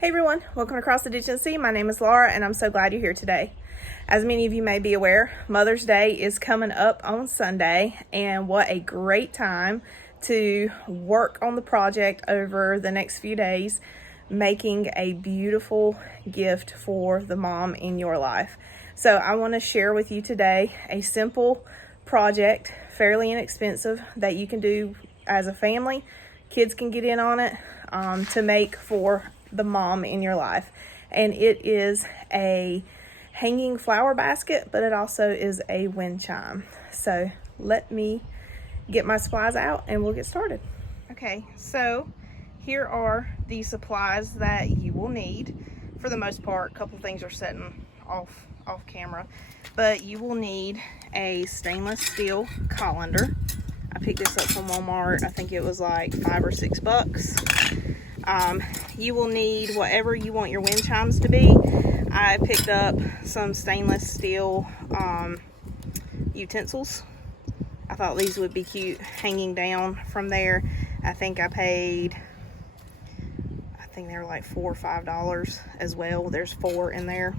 Hey everyone, welcome to Across the Ditch and Sea. My name is Laura and I'm so glad you're here today. As many of you may be aware, Mother's Day is coming up on Sunday, and what a great time to work on the project over the next few days, making a beautiful gift for the mom in your life. So I want to share with you today a simple project, fairly inexpensive, that you can do as a family. Kids can get in on it to make for the mom in your life. And it is a hanging flower basket, but it also is a wind chime. So let me get my supplies out and we'll get started. Okay, so here are the supplies that you will need. For the most part, a couple things are sitting off camera, but you will need a stainless steel colander. I picked this up from Walmart. I think it was like $5 or $6. You will need whatever you want your wind chimes to be. I picked up some stainless steel utensils. I thought these would be cute hanging down from there. I think they were like $4 or $5 as well. There's 4 in there.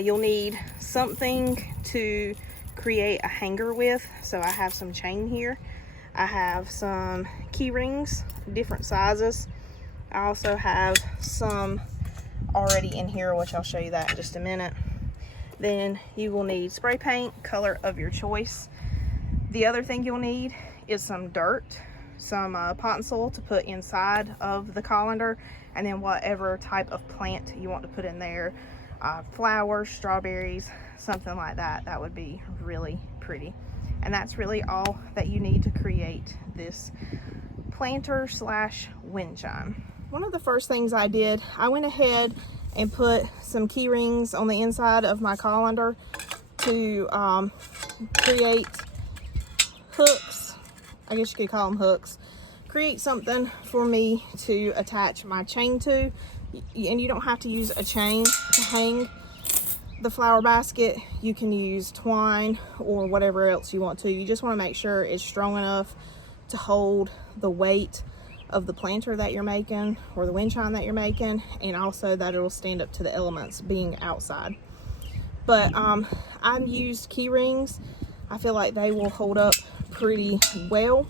You'll need something to create a hanger with. So I have some chain here. I have some key rings, different sizes. I also have some already in here, which I'll show you that in just a minute. Then you will need spray paint, color of your choice. The other thing you'll need is some dirt, some pot and soil to put inside of the colander, and then whatever type of plant you want to put in there. Flowers, strawberries, something like that. That would be really pretty. And that's really all that you need to create this planter slash wind chime. One of the first things I did, I went ahead and put some key rings on the inside of my colander to create hooks. I guess you could call them hooks. Create something for me to attach my chain to. And you don't have to use a chain to hang the flower basket. You can use twine or whatever else you want to. You just want to make sure it's strong enough to hold the weight of the planter that you're making or the wind chime that you're making, and also that it'll stand up to the elements being outside. But I've used key rings. I feel like they will hold up pretty well,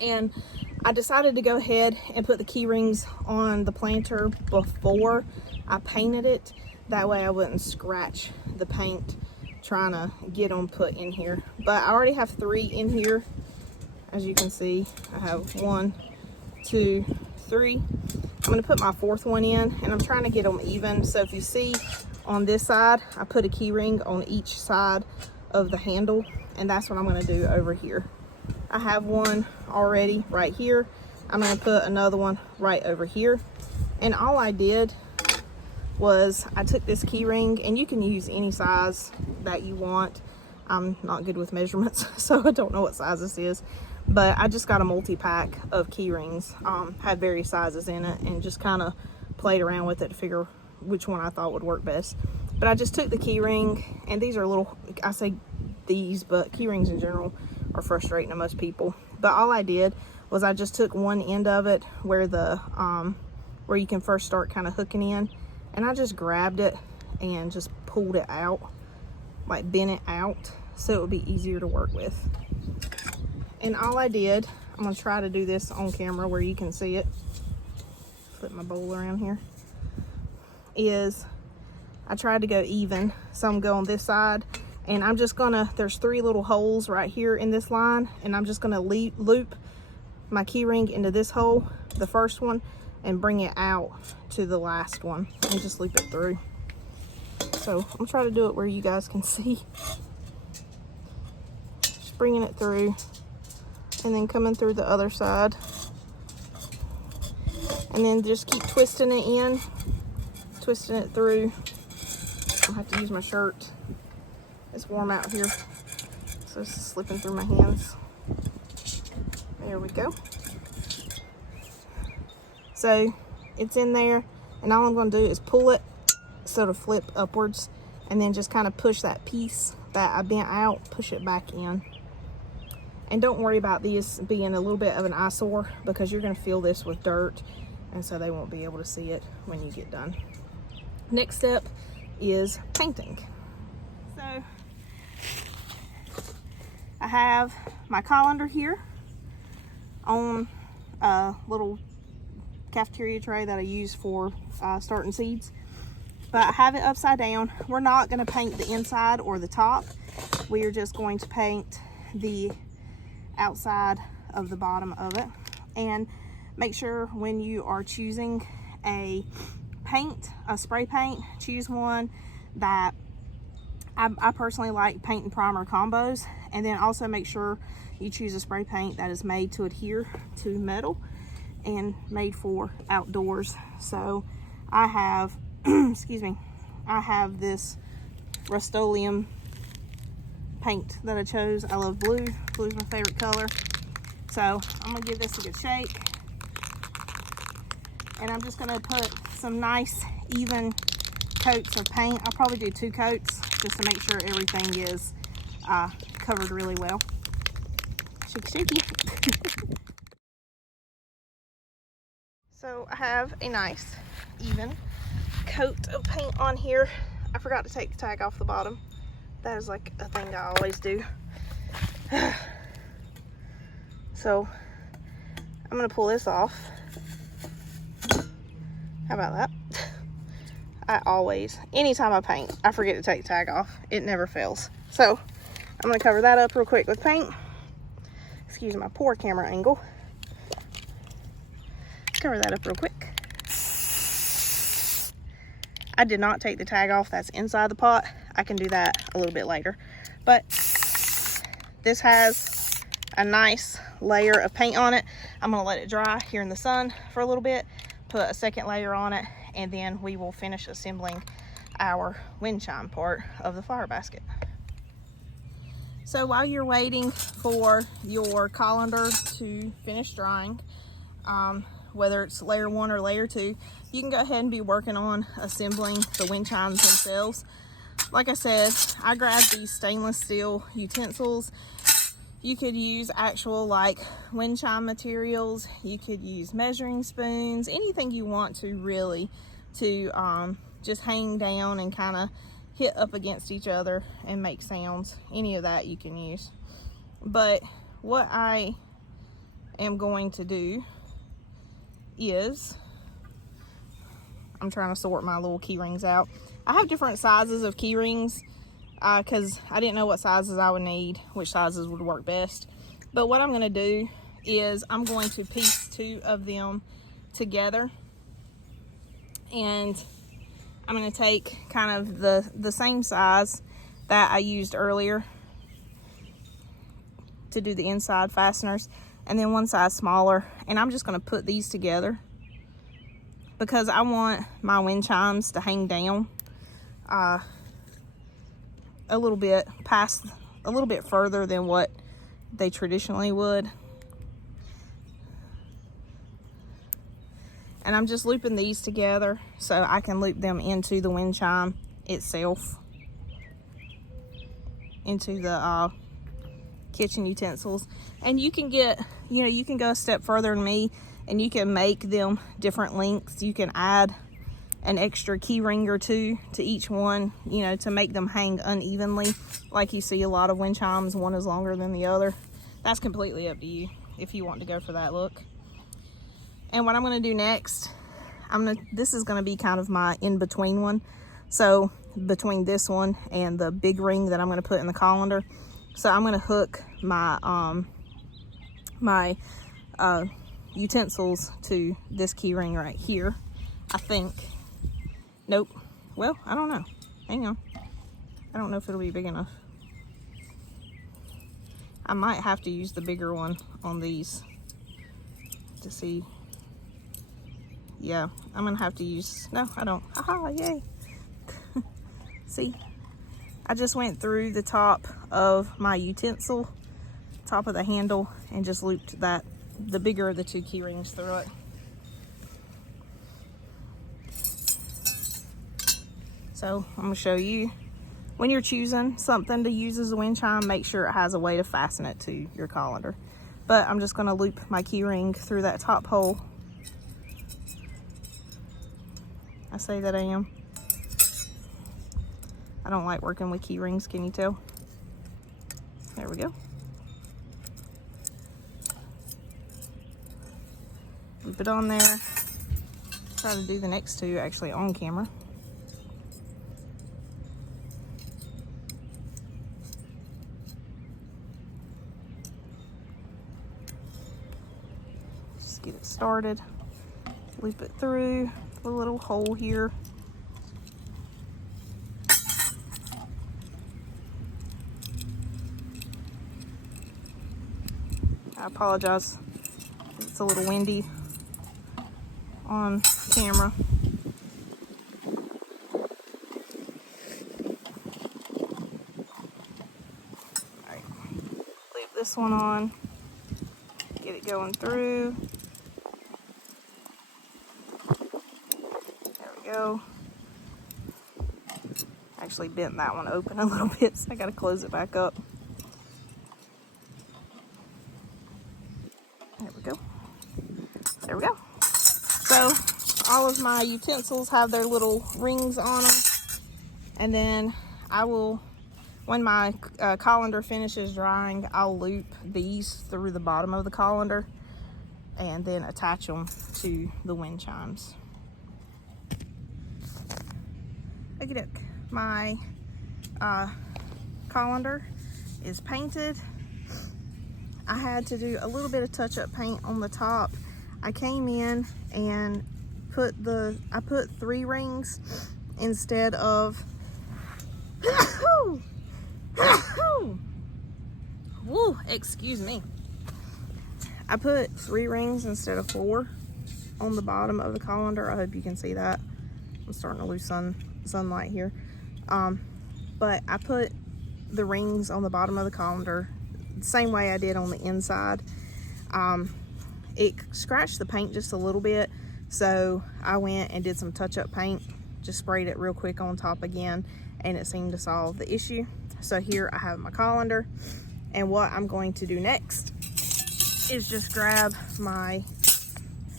and I decided to go ahead and put the key rings on the planter before I painted it. That way I wouldn't scratch the paint trying to get them put in here. But I already have 3 in here. As you can see, I have 1, 2, 3. I'm going to put my 4th one in, and I'm trying to get them even. So if you see on this side, I put a key ring on each side of the handle, and that's what I'm going to do over here. I have one already right here. I'm going to put another one right over here. And all I did was I took this key ring, and you can use any size that you want. I'm not good with measurements, so I don't know what size this is. But I just got a multi-pack of key rings, had various sizes in it, and just kind of played around with it to figure which one I thought would work best. But I just took the key ring, and these are little, I say these, but key rings in general are frustrating to most people. But all I did was I just took one end of it where the where you can first start kind of hooking in, and I just grabbed it and just pulled it out, like bent it out, so it would be easier to work with. And all I did, I'm going to try to do this on camera where you can see it, flip my bowl around here, is I tried to go even. So I'm going this side, and I'm just going to, there's 3 little holes right here in this line, and I'm just going to loop my key ring into this hole, the first one, and bring it out to the last one, and just loop it through. So I'm trying to do it where you guys can see. Just bringing it through, and then coming through the other side, and then just keep twisting it in, twisting it through. I'll have to use my shirt. It's warm out here, so it's slipping through my hands. There we go. So it's in there, and all I'm going to do is pull it so to flip upwards, and then just kind of push that piece that I bent out, push it back in. And don't worry about this being a little bit of an eyesore, because you're going to fill this with dirt and so they won't be able to see it when you get done. Next step is painting. So I have my colander here on a little cafeteria tray that I use for starting seeds, but I have it upside down. We're not going to paint the inside or the top. We are just going to paint the outside of the bottom of it. And make sure when you are choosing a paint, a spray paint, choose one that I personally like paint and primer combos. And then also make sure you choose a spray paint that is made to adhere to metal and made for outdoors. So I have excuse me, I have this Rust-Oleum paint that I chose. I love blue. Blue's my favorite color. So I'm gonna give this a good shake, and I'm just gonna put some nice even coats of paint. I'll probably do 2 coats just to make sure everything is covered really well. Shaky shaky. So I have a nice even coat of paint on here. I forgot to take the tag off the bottom. That is like a thing I always do. So I'm gonna pull this off. How about that? I always, anytime I paint, I forget to take the tag off. It never fails. So I'm gonna cover that up real quick with paint. Excuse my poor camera angle. Cover that up real quick. I did not take the tag off. That's inside the pot. I can do that a little bit later. But this has a nice layer of paint on it. I'm gonna let it dry here in the sun for a little bit, put a second layer on it, and then we will finish assembling our wind chime part of the flower basket. So while you're waiting for your colander to finish drying, whether it's layer 1 or layer 2, you can go ahead and be working on assembling the wind chimes themselves. Like I said, I grabbed these stainless steel utensils. You could use actual like wind chime materials. You could use measuring spoons, anything you want to really to just hang down and kind of hit up against each other and make sounds. Any of that you can use. But what I am going to do is, I'm trying to sort my little key rings out. I have different sizes of key rings because I didn't know what sizes I would need, which sizes would work best. But what I'm going to do is I'm going to piece 2 of them together, and I'm going to take kind of the same size that I used earlier to do the inside fasteners, and then one size smaller, and I'm just going to put these together because I want my wind chimes to hang down a little bit further than what they traditionally would. And I'm just looping these together so I can loop them into the wind chime itself, into the kitchen utensils. And you can get, you can go a step further than me, and you can make them different lengths. You can add an extra key ring or 2 to each one, to make them hang unevenly. Like you see a lot of wind chimes, one is longer than the other. That's completely up to you if you want to go for that look. And what I'm going to do next, this is going to be kind of my in-between one. So between this one and the big ring that I'm going to put in the colander. So I'm going to hook my utensils to this key ring right here, I think. Nope. Well, I don't know. Hang on. I don't know if it'll be big enough. I might have to use the bigger one on these to see. Yeah, I'm gonna have to use, no, I don't. Haha, yay. See, I just went through the top of my utensil, top of the handle, and just looped that, the bigger of the 2 key rings through it. So I'm gonna show you, when you're choosing something to use as a wind chime, make sure it has a way to fasten it to your colander. But I'm just gonna loop my key ring through that top hole. I say that I am. I don't like working with key rings, can you tell? There we go. Loop it on there. Try to do the next two actually on camera. Just get it started. Loop it through the little hole here. I apologize. It's a little windy on camera. Alright, leave this one on. Get it going through. There we go. Actually bent that one open a little bit, so I gotta close it back up. There we go. There we go. So all of my utensils have their little rings on them. And then I will, when my colander finishes drying, I'll loop these through the bottom of the colander and then attach them to the wind chimes. Okie doke. My colander is painted. I had to do a little bit of touch-up paint on the top. I came in and I put 3 rings instead of woo, excuse me. I put 3 rings instead of 4 on the bottom of the colander. I hope you can see that. I'm starting to lose sunlight here. But I put the rings on the bottom of the colander the same way I did on the inside. It scratched the paint just a little bit, so I went and did some touch-up paint, just sprayed it real quick on top again, and it seemed to solve the issue. So here I have my colander, and what I'm going to do next is just grab my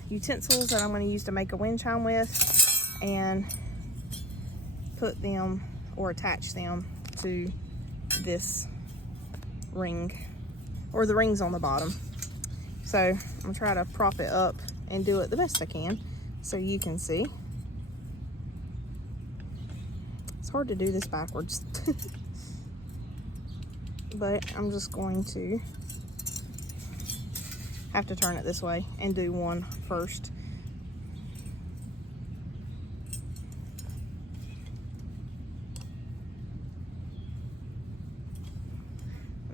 utensils that I'm going to use to make a wind chime with and put them or attach them to this ring, or the rings on the bottom. So I'm gonna try to prop it up and do it the best I can so you can see. It's hard to do this backwards. But I'm just going to have to turn it this way and do one first.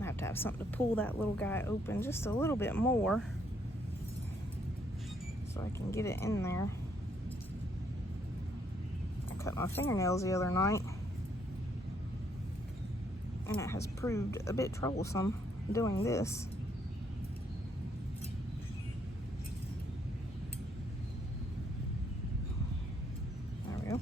I have to have something to pull that little guy open just a little bit more so I can get it in there. I cut my fingernails the other night, and it has proved a bit troublesome doing this. There we go.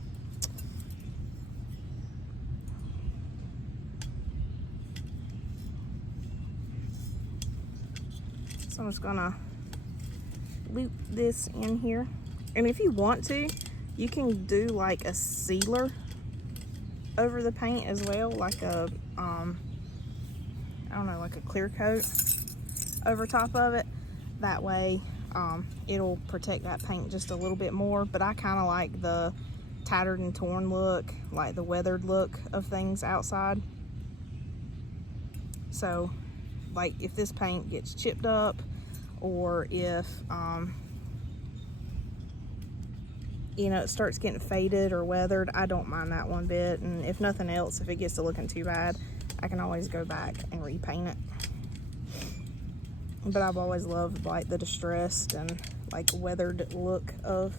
So I'm just gonna loop this in here. And if you want to, you can do like a sealer over the paint as well, like a I don't know, like a clear coat over top of it. That way it'll protect that paint just a little bit more. But I kind of like the tattered and torn look, like the weathered look of things outside. So like if this paint gets chipped up, or if you know, it starts getting faded or weathered, I don't mind that one bit. And if nothing else, if it gets to looking too bad, I can always go back and repaint it. But I've always loved like the distressed and like weathered look of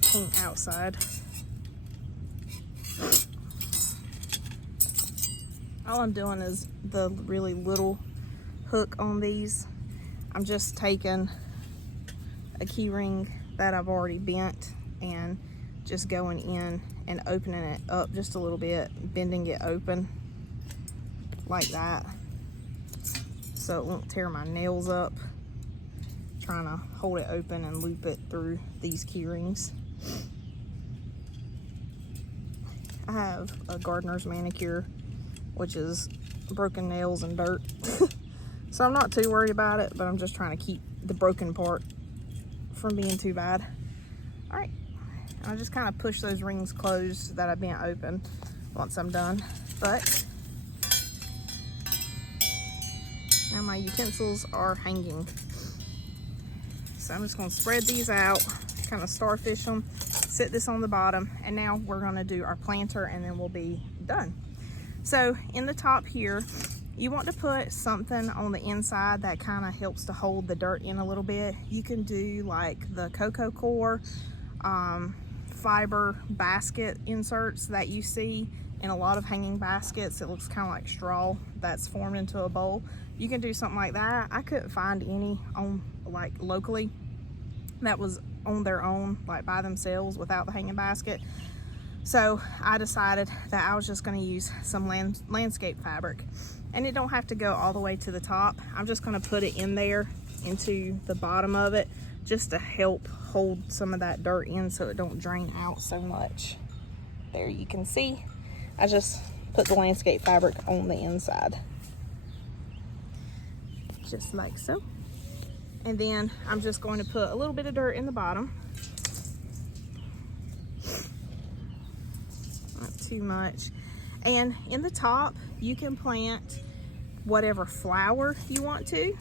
paint outside. All I'm doing is the really little hook on these. I'm just taking a key ring that I've already bent and just going in and opening it up just a little bit, bending it open like that so it won't tear my nails up, trying to hold it open and loop it through these key rings. I have a gardener's manicure, which is broken nails and dirt. So I'm not too worried about it, but I'm just trying to keep the broken part from being too bad. All right, I'll just kind of push those rings closed so that I bent open once I'm done. But now my utensils are hanging. So I'm just gonna spread these out, kind of starfish them, sit this on the bottom, and now we're gonna do our planter and then we'll be done. So in the top here, you want to put something on the inside that kind of helps to hold the dirt in a little bit. You can do like the cocoa core fiber basket inserts that you see in a lot of hanging baskets. It looks kind of like straw that's formed into a bowl. You can do something like that. I couldn't find any on like locally that was on their own, like by themselves without the hanging basket. So I decided that I was just going to use some landscape fabric, and it don't have to go all the way to the top. I'm just going to put it in there into the bottom of it just to help hold some of that dirt in so it don't drain out so much. There you can see I just put the landscape fabric on the inside, just like so. And then I'm just going to put a little bit of dirt in the bottom. Not too much. And in the top, you can plant whatever flower you want to.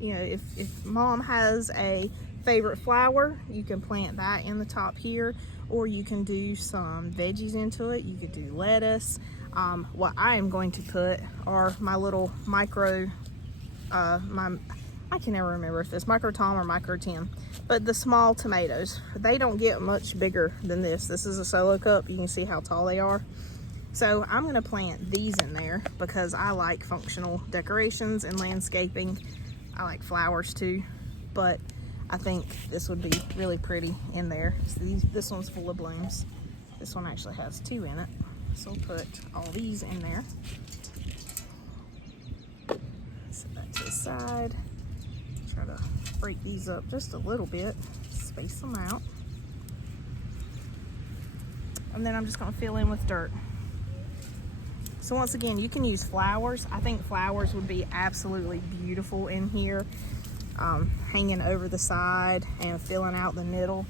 You know, if mom has a favorite flower, you can plant that in the top here, or you can do some veggies into it. You could do lettuce. What I am going to put are my little micro, I can never remember if it's micro Tom or micro Tim, but the small tomatoes. They don't get much bigger than this. This is a solo cup. You can see how tall they are. So I'm gonna plant these in there because I like functional decorations and landscaping. I like flowers too, but I think this would be really pretty in there. So this one's full of blooms. This one actually has 2 in it. So we'll put all these in there. Set that to the side. Try to break these up just a little bit, space them out. And then I'm just gonna fill in with dirt. So once again, you can use flowers. I think flowers would be absolutely beautiful in here, hanging over the side and filling out the middle.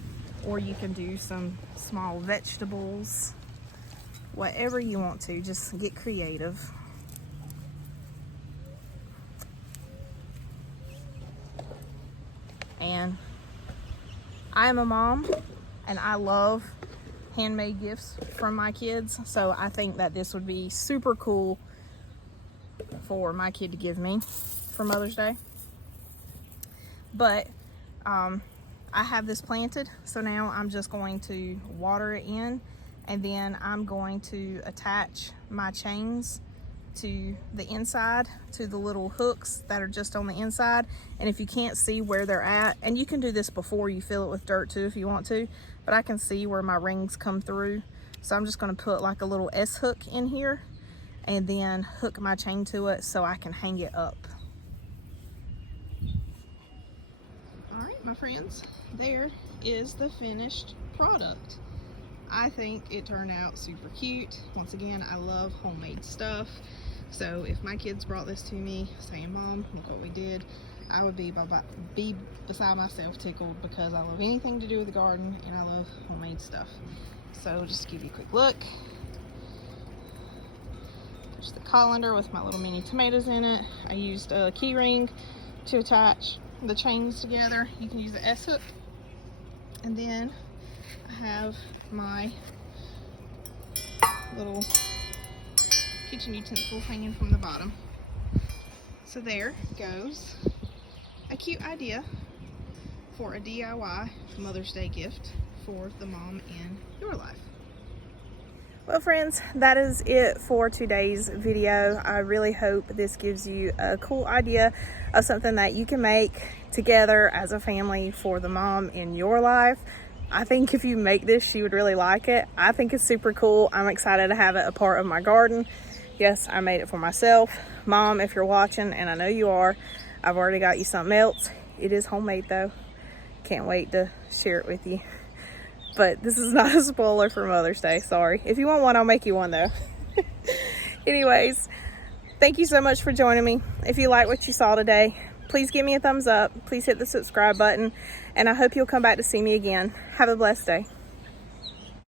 Or you can do some small vegetables, whatever you want to, just get creative. And I am a mom and I love handmade gifts from my kids, so I think that this would be super cool for my kid to give me for Mother's Day. But I have this planted, so now I'm just going to water it in, and then I'm going to attach my chains to the inside, to the little hooks that are just on the inside. And if you can't see where they're at, and you can do this before you fill it with dirt too if you want to, but I can see where my rings come through. So I'm just going to put like a little S hook in here and then hook my chain to it so I can hang it up. All right, my friends, there is the finished product. I think it turned out super cute. Once again, I love homemade stuff. So if my kids brought this to me saying, Mom, look what we did, I would be beside myself tickled, because I love anything to do with the garden and I love homemade stuff. So just to give you a quick look. There's the colander with my little mini tomatoes in it. I used a key ring to attach the chains together. You can use the S hook. And then I have my little kitchen utensils hanging from the bottom. So there goes a cute idea for a DIY Mother's Day gift for the mom in your life. Well, friends, that is it for today's video. I really hope this gives you a cool idea of something that you can make together as a family for the mom in your life. I think if you make this, she would really like it. I think it's super cool. I'm excited to have it a part of my garden. Yes, I made it for myself. Mom, if you're watching, and I know you are, I've already got you something else. It is homemade though. Can't wait to share it with you. But this is not a spoiler for Mother's Day, sorry. If you want one, I'll make you one though. Anyways, thank you so much for joining me. If you like what you saw today, please give me a thumbs up. Please hit the subscribe button, and I hope you'll come back to see me again. Have a blessed day.